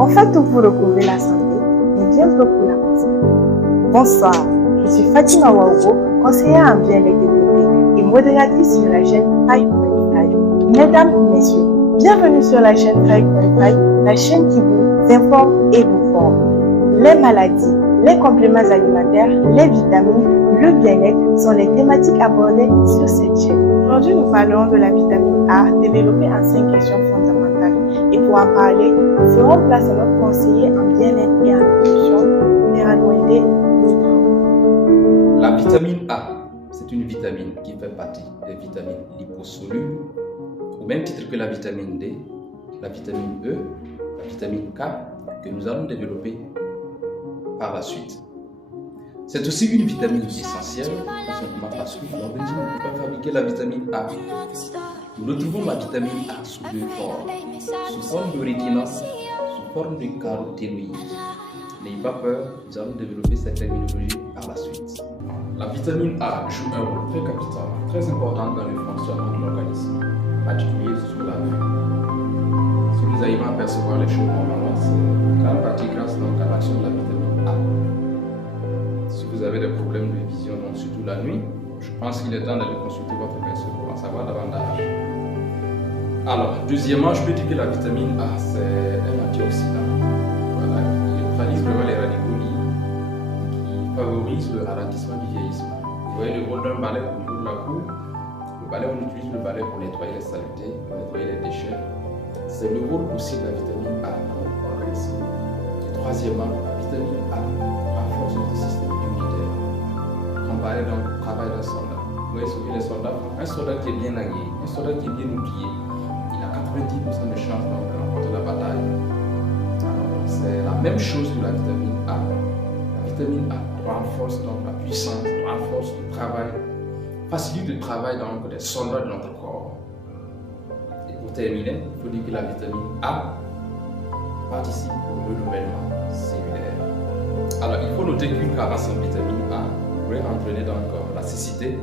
On fait tout pour recouvrer la santé, mais bien peu pour la conserver. Bonsoir, je suis Fatima Waougo, conseillère en bien-être développé et modératrice sur la chaîne 5.5. Mesdames, Messieurs, bienvenue sur la chaîne 5.5, la chaîne qui vous informe et vous forme. Les maladies, les compléments alimentaires, les vitamines, le bien-être sont les thématiques abordées sur cette chaîne. Aujourd'hui, nous parlerons de la vitamine A, développée en 5 questions fondamentales. Et pour en parler, nous ferons place à notre conseiller en bien-être et en nutrition, Néranouendé Ouedraogo. La vitamine A, c'est une vitamine qui fait partie des vitamines liposolubles, au même titre que la vitamine D, la vitamine E, la vitamine K, que nous allons développer par la suite. C'est aussi une vitamine essentielle, tout simplement parce que l'organisme ne peut pas fabriquer la vitamine A. Nous retrouvons la vitamine A sous deux formes, sous forme de rétinose, sous forme de caroténoïdes. N'ayez pas peur, nous allons développer cette terminologie par la suite. La vitamine A joue un rôle très capital, très important dans le fonctionnement de l'organisme, particulier sur la vue. Si nous arrivons à percevoir les choses normalement, c'est en grande partie grâce à l'action de la vitamine A. Si vous avez des problèmes de vision, donc surtout la nuit, je pense qu'il est temps d'aller consulter votre médecin pour en savoir davantage. Alors, deuxièmement, je peux dire que la vitamine A, c'est un antioxydant. Voilà, qui neutralise vraiment les radicaux libres, qui favorise le ralentissement du vieillissement. Vous voyez le rôle d'un balai au niveau de la peau. Le balai, on utilise le balai pour nettoyer les saletés, pour nettoyer les déchets. C'est le rôle aussi de la vitamine A dans notre organisme. Et troisièmement, la vitamine A renforce notre système immunitaire. Comparé donc au travail d'un soldat. Vous voyez ce que les soldats font. Un soldat qui est bien aguerri, un soldat qui est bien outillé, il a 90% de chances de remporter la bataille. Alors, c'est la même chose que la vitamine A. La vitamine A renforce donc la puissance, renforce le travail, facilite le travail donc des soldats de notre corps. Et pour terminer, il faut dire que la vitamine A participe au renouvellement cellulaire. Alors, il faut noter qu'une carence en vitamine A pourrait entraîner donc la cécité.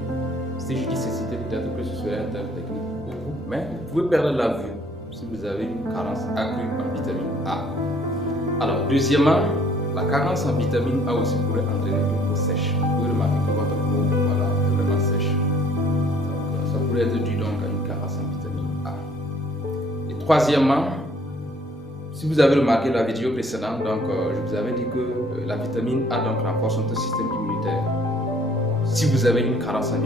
Si je dis cécité, peut-être que ce serait un terme technique pour beaucoup, mais vous pouvez perdre la vue si vous avez une carence accrue en vitamine A. Alors, deuxièmement, la carence en vitamine A aussi pourrait entraîner une peau sèche. Vous pouvez remarquer que votre peau est vraiment sèche. Donc, ça pourrait être dû donc à une carence en vitamine A. Et troisièmement, si vous avez remarqué la vidéo précédente, donc, je vous avais dit que la vitamine A donc, renforce notre système immunitaire. Si vous avez une carence en vitamine A,